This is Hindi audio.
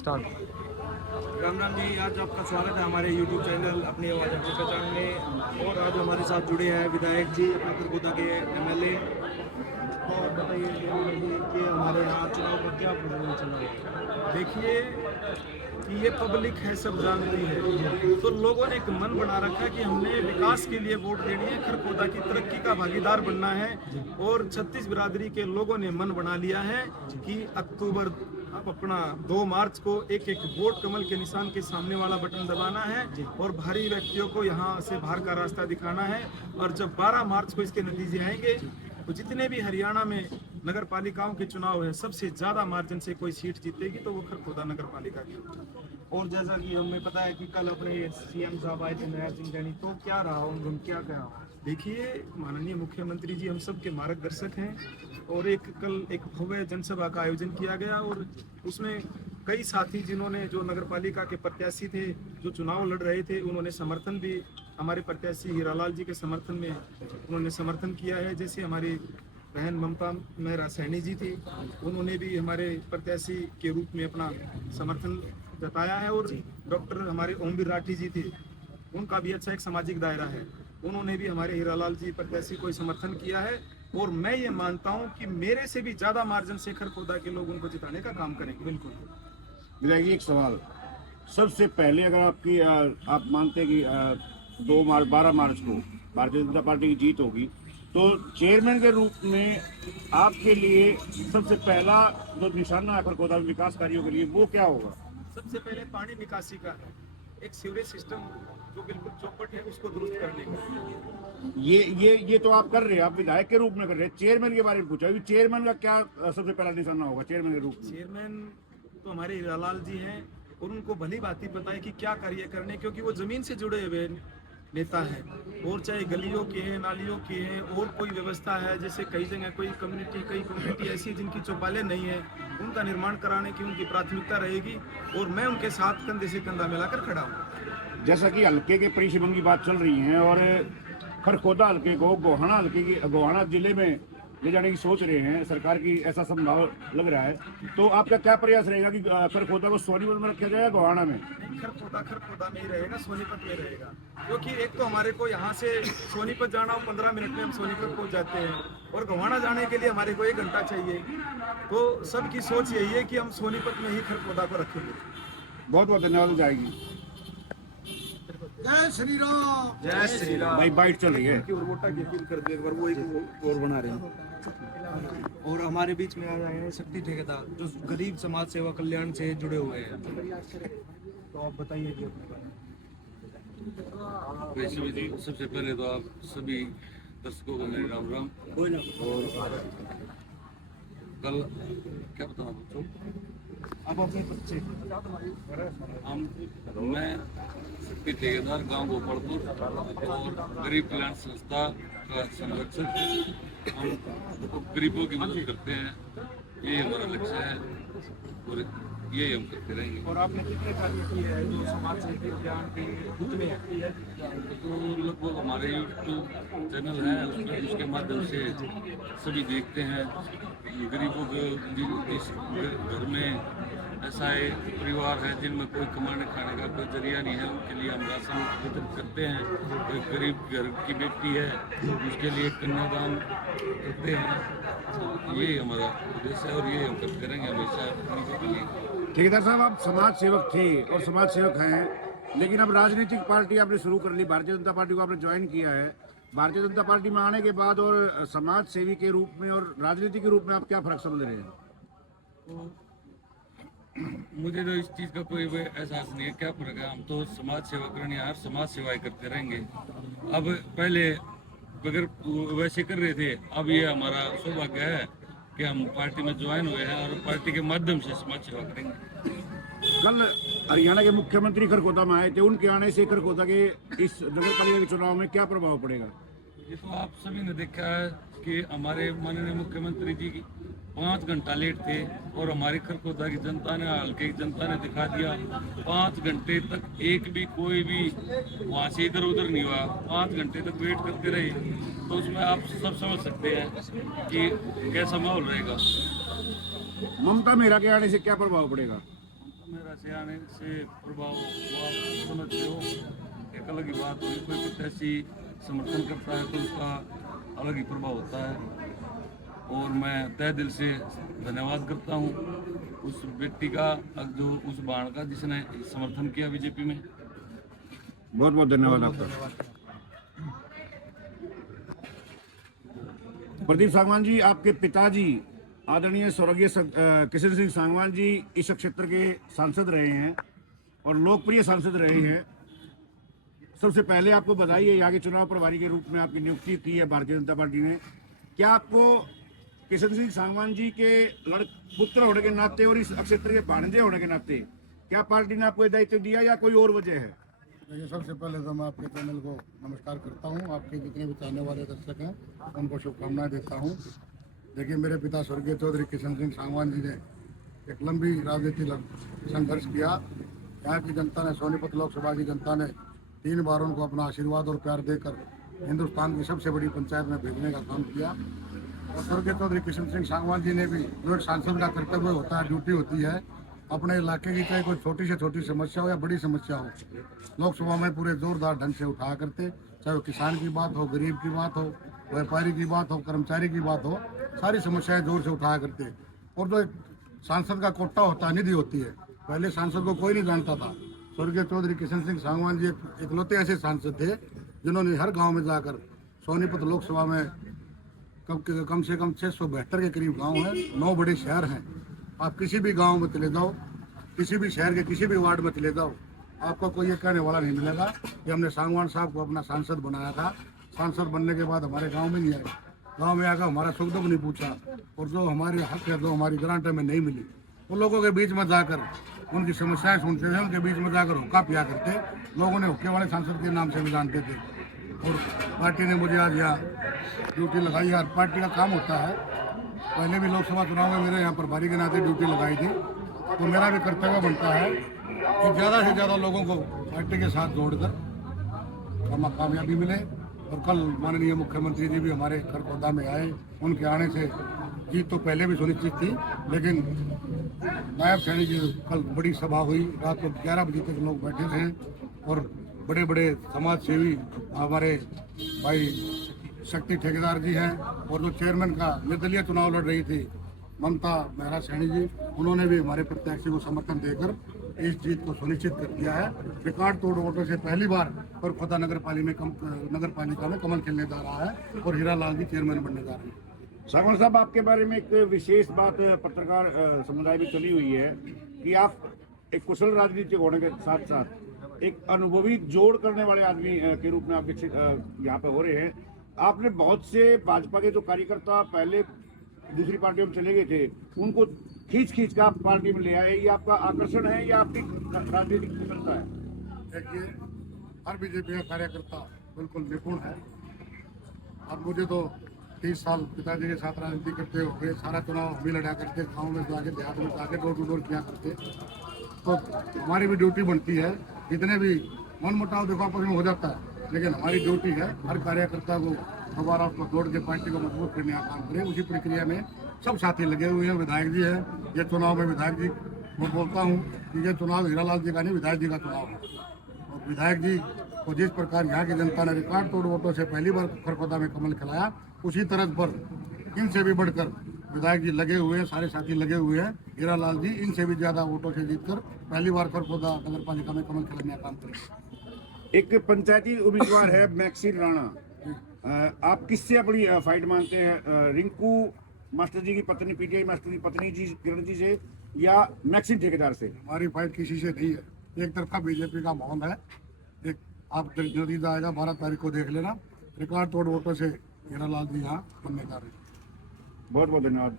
स्टार्ट। राम राम जी, आज आपका स्वागत है हमारे YouTube चैनल अपनी आवाज़ अपनी पहचान में। और आज हमारे साथ जुड़े हैं विधायक जी अपने खरगोदा के MLA। और बताइए कि हमारे यहाँ चुनाव का क्या प्रोग्राम चल रहा है। देखिए कि ये पब्लिक है, सब जानती है, तो लोगों ने एक मन बना रखा है कि हमने विकास के लिए वोट देनी है, खरगोदा की तरक्की का भागीदार बनना है। और 36 बिरादरी के लोगों ने मन बना लिया है कि अक्टूबर अब अपना 2 मार्च को एक एक वोट कमल के निशान के सामने वाला बटन दबाना है और भारी व्यक्तियों को यहाँ से बाहर का रास्ता दिखाना है। और जब 12 मार्च को इसके नतीजे आएंगे तो जितने भी हरियाणा में नगर पालिकाओं के चुनाव है, सबसे ज्यादा मार्जिन से कोई सीट जीतेगी तो वो खरगोदा नगर पालिका की। और जैसा कि हमें पता है कि कल अपने CM साहब आए थे नया सिंह जैनी, तो क्या रहा उन क्या कहा। देखिए माननीय मुख्यमंत्री जी हम सब के मार्गदर्शक हैं और कल एक भव्य जनसभा का आयोजन किया गया और उसमें कई साथी जिन्होंने जो नगर पालिका के प्रत्याशी थे जो चुनाव लड़ रहे थे, उन्होंने समर्थन भी हमारे प्रत्याशी हीरालाल जी के समर्थन में उन्होंने समर्थन किया है। जैसे हमारी बहन ममता मेहरा सैनी जी थी, उन्होंने भी हमारे प्रत्याशी के रूप में अपना समर्थन जताया है। और डॉक्टर हमारे ओमवीर राठी जी थे, उनका भी अच्छा एक सामाजिक दायरा है, उन्होंने भी हमारे हीरालाल जी प्रत्याशी को समर्थन किया है। और मैं ये मानता हूं कि मेरे से भी ज्यादा मार्जिन से खरगोदा के लोग उनको जिताने का काम करेंगे। बिल्कुल। विधायक जी एक सवाल, सबसे पहले अगर आप मानते हैं कि 12 मार्च को भारतीय जनता पार्टी की जीत होगी, तो चेयरमैन के रूप में आपके लिए सबसे पहला जो निशाना है खरगोदा विकास कार्यों के लिए वो क्या होगा? सबसे पहले पानी निकासी का एक सीवरेज सिस्टम जो बिल्कुल चौपट है उसको दुरुस्त करने का। ये तो आप कर रहे हैं, आप विधायक के रूप में कर रहे हैं। चेयरमैन के बारे में पूछा, चेयरमैन का क्या सबसे पहला निशाना होगा चेयरमैन के रूप में? चेयरमैन तो हमारे हीरालाल जी हैं और उनको भली बात ही पता है कि क्या कार्य करने, क्योंकि वो जमीन से जुड़े हुए नेता है। और चाहे गलियों के हैं, नालियों के हैं, और कोई व्यवस्था है, जैसे कई जगह कई कम्युनिटी ऐसी जिनकी चौपालें नहीं है, उनका निर्माण कराने की उनकी प्राथमिकता रहेगी और मैं उनके साथ कंधे से कंधा मिलाकर खड़ा हूँ। जैसा कि हल्के के परिसीमन की बात चल रही है और खरगोदा हल्के को गोहाना जिले में ले जाने की सोच रहे हैं सरकार की, ऐसा संभाव लग रहा है, तो आपका क्या प्रयास रहेगा कि खरगोदा को सोनीपत में रखा जाए या गोहाना में? खरगोदा में ही रहेगा, सोनीपत में रहेगा। क्योंकि एक तो हमारे को यहाँ से सोनीपत जाना हो 15 मिनट में हम सोनीपत पहुँच जाते हैं और गोहाना जाने के लिए हमारे को 1 घंटा चाहिए। तो सबकी सोच यही है कि हम सोनीपत में ही खरगोदा को रखेंगे। बहुत बहुत धन्यवाद जाएगी। जय श्री राम। जय श्री राम। भाई बाइट चल रही है की वोटा की अपील कर दे एक बार, वो एक और बना रहे हैं। और हमारे बीच में आए हैं शक्ति ठेकेदार जो गरीब समाज सेवा कल्याण से जुड़े हुए हैं। तो आप बताइए जी अपने बारे में। सबसे पहले तो आप सभी दर्शकों को मेरे राम राम। और कल क्या बताना बच्चों, अब अपने बच्चे मैं शक्ति ठेकेदार गांव गोपालपुर और गरीब कल्याण संस्था का संरक्षक। हम गरीबों की मदद करते हैं, ये हमारा लक्ष्य है और ये हम करते रहेंगे। और आपने कितने कार्य किए हैं जो समाज से ज्ञान के कितने हैं? तो लगभग हमारे YouTube चैनल है, उसके माध्यम से सभी देखते हैं। गरीबों के जिस घर में ऐसा एक परिवार है जिनमें कोई कमाने खाने का कोई जरिया नहीं है, उनके लिए हम राशन वितरित करते हैं। कोई गरीब घर की बेटी है उसके लिए कन्यादान करते हैं। ये हमारा उद्देश्य है और ये हम करते रहेंगे हमेशा। ठेकेदार साहब, आप समाज सेवक थे और समाज सेवक हैं, लेकिन अब राजनीतिक पार्टी आपने शुरू कर ली, भारतीय जनता पार्टी को आपने ज्वाइन किया है। भारतीय जनता पार्टी में आने के बाद और समाज सेवी के रूप में और राजनीति के रूप में आप क्या फर्क समझ रहे हैं? तो मुझे तो इस चीज़ का कोई एहसास नहीं है क्या फर्क है। हम तो समाज सेवा करने हर समाज सेवाएं करते रहेंगे। अब पहले अगर वैसे कर रहे थे, अब ये हमारा सौभाग्य है कि हम पार्टी में ज्वाइन हुए हैं और पार्टी के माध्यम से समाज सेवा करेंगे। कल हरियाणा के मुख्यमंत्री खरगोदा में आए थे, उनके आने से खरगोदा के इस नगर पालिका के चुनाव में क्या प्रभाव पड़ेगा? ये तो आप सभी ने देखा है कि हमारे माननीय मुख्यमंत्री जी 5 घंटा लेट थे और हमारी खरगोदा की जनता ने, हल्के की जनता ने दिखा दिया। 5 घंटे तक एक भी कोई भी वहाँ से इधर उधर नहीं हुआ, 5 घंटे तक वेट करते रहे। तो उसमें आप सब समझ सकते हैं कि कैसा माहौल रहेगा। ममता मेहरा के आने से क्या प्रभाव पड़ेगा? मेरा से आने से प्रभाव वो आप समझते हो, एक अलग ही बात हुई। कोई प्रत्याशी समर्थन करता है तो उसका अलग ही प्रभाव होता है, और मैं तहे दिल से धन्यवाद करता हूँ उस व्यक्ति का, जो उस बाण का जिसने समर्थन किया बीजेपी में। बहुत बहुत धन्यवाद आपका। प्रदीप सांगवान जी, आपके पिताजी आदरणीय स्वर्गीय किशन सिंह सांगवान जी इस क्षेत्र के सांसद रहे हैं और लोकप्रिय सांसद रहे हैं। सबसे पहले आपको बधाई है, यहाँ के चुनाव प्रभारी के रूप में आपकी नियुक्ति की है भारतीय जनता पार्टी ने। क्या आपको किशन सिंह सांगवान जी के पुत्र होने के नाते और इस क्षेत्र के भाणजे होने के नाते क्या पार्टी ने आपको दायित्व दिया या कोई और वजह है? देखिए, सबसे पहले तो मैं आपके चैनल को नमस्कार करता हूं। आपके जितने भी चाहने वाले दर्शक हैं उनको शुभकामनाएं देता हूं। देखिए, मेरे पिता स्वर्गीय चौधरी किशन सिंह सांगवान जी ने एक लंबी राजनीतिक संघर्ष किया। यहाँ की जनता ने, सोनीपत लोकसभा की जनता ने 3 बार उनको अपना आशीर्वाद और प्यार देकर हिंदुस्तान की सबसे बड़ी पंचायत में भेजने का काम किया। और स्वर्गीय चौधरी किशन सिंह सांगवान जी ने भी, जो एक सांसद का कर्तव्य होता है, ड्यूटी होती है, अपने इलाके की चाहे कोई छोटी से छोटी समस्या हो या बड़ी समस्या हो, लोकसभा में पूरे जोरदार ढंग से उठाया करते। चाहे वो किसान की बात हो, गरीब की बात हो, व्यापारी की बात हो, कर्मचारी की बात हो, सारी समस्याएं जोर से उठाया करते। और जो एक सांसद का कोटा होता है, निधि होती है, पहले सांसद को कोई नहीं जानता था। स्वर्गीय चौधरी किशन सिंह सांगवान जी इकलौते ऐसे सांसद थे जिन्होंने हर गाँव में जाकर, सोनीपत लोकसभा में कम से कम 672 के करीब गांव हैं, 9 बड़े शहर हैं। आप किसी भी गांव में चले जाओ, किसी भी शहर के किसी भी वार्ड में चले जाओ, आपको कोई ये कहने वाला नहीं मिलेगा कि हमने सांगवान साहब को अपना सांसद बनाया था। सांसद बनने के बाद हमारे गांव में नहीं आए, गांव में आकर हमारा सुख दुख नहीं पूछा, और जो हमारे हक है, जो हमारी ग्रांट में नहीं मिली, उन लोगों के बीच में जाकर उनकी समस्याएं सुनते थे, उनके बीच में जाकर हुक्का पिया करते। लोगों ने हुक्के वाले सांसद के नाम से भी जानते थे। और पार्टी ने मुझे आज यहाँ ड्यूटी लगाई है। पार्टी का काम होता है, पहले भी लोकसभा चुनाव में मेरे यहाँ प्रभारी के नाते ड्यूटी लगाई थी, तो मेरा भी कर्तव्य बनता है कि ज़्यादा से ज़्यादा लोगों को पार्टी के साथ जोड़कर कामयाबी मिले। और कल माननीय मुख्यमंत्री जी भी हमारे खरखोदा में आए, उनके आने से जीत तो पहले भी सुनिश्चित थी, लेकिन नायब सैनी जी कल बड़ी सभा हुई, रात को 11 बजे तक लोग बैठे थे, और बड़े बड़े समाज सेवी हमारे भाई शक्ति ठेकेदार जी हैं, और जो चेयरमैन का निर्दलीय चुनाव लड़ रही थी ममता मेहरा सैनी जी, उन्होंने भी हमारे प्रत्याशी को समर्थन देकर इस जीत को सुनिश्चित कर दिया है। रिकॉर्ड तोड़ वोटों से पहली बार खरखोदा नगर पालिका में कमल खिलने जा रहा है और हीरा लाल जी चेयरमैन बनने जा रहे हैं। सांगवान साहब, आपके बारे में एक विशेष बात पत्रकार समुदाय में चली हुई है कि आप एक कुशल राजनीतिक होने के साथ साथ एक अनुभवी जोड़ करने वाले आदमी के रूप में आप यहाँ पे हो रहे हैं। आपने बहुत से भाजपा के जो कार्यकर्ता पहले दूसरी पार्टियों में चले गए थे, उनको खींच कर आप पार्टी में ले आए। ये आपका आकर्षण है या आपकी राजनीतिक कुशलता है? देखिए, हर बीजेपी का कार्यकर्ता बिल्कुल निपुण है। अब मुझे तो 30 साल पिताजी के साथ राजनीति करते हुए सारा चुनाव हम ही लड़ा करते, गाँव में जाके, देहात में जाके डोर टू डोर किया करते, तो हमारी भी ड्यूटी बनती है। जितने भी मनमुटाव देखो आपस में हो जाता है, लेकिन हमारी ड्यूटी है हर कार्यकर्ता को दोबारा उसको जोड़ के पार्टी को मजबूत करने का काम करें। उसी प्रक्रिया में सब साथी लगे हुए हैं। विधायक जी है, ये चुनाव में विधायक जी को बोलता हूँ कि ये चुनाव हीरालाल जी का नहीं, विधायक जी का चुनाव है। और विधायक जी को जिस प्रकार यहाँ की जनता ने रिकॉर्ड तोड़ वोटों से पहली बार खरखोदा में कमल खिलाया, उसी तरह पर इनसे भी बढ़कर विधायक जी लगे हुए हैं, सारे साथी लगे हुए हैं। हीरालाल जी इनसे भी ज्यादा वोटों से जीतकर पहली बार खरखोदा नगर पालिका में कमल खिलाने का काम करेंगे। एक पंचायती उम्मीदवार है मैक्सिन राणा, आप किससे अपनी फाइट मानते हैं? रिंकू मास्टर जी की पत्नी, पीटीआई मास्टर की पत्नी जी किरण जी से, या मैक्सिन ठेकेदार से? हमारी फाइट किसी से नहीं है, एक तरफा बीजेपी का माहौल है। एक आप नतीजा आएगा 12 तारीख को, देख लेना। रिकॉर्ड तोड़ वोटों से हीरालाल जी यहाँ बनने जा रहे हैं। बहुत बहुत धन्यवाद।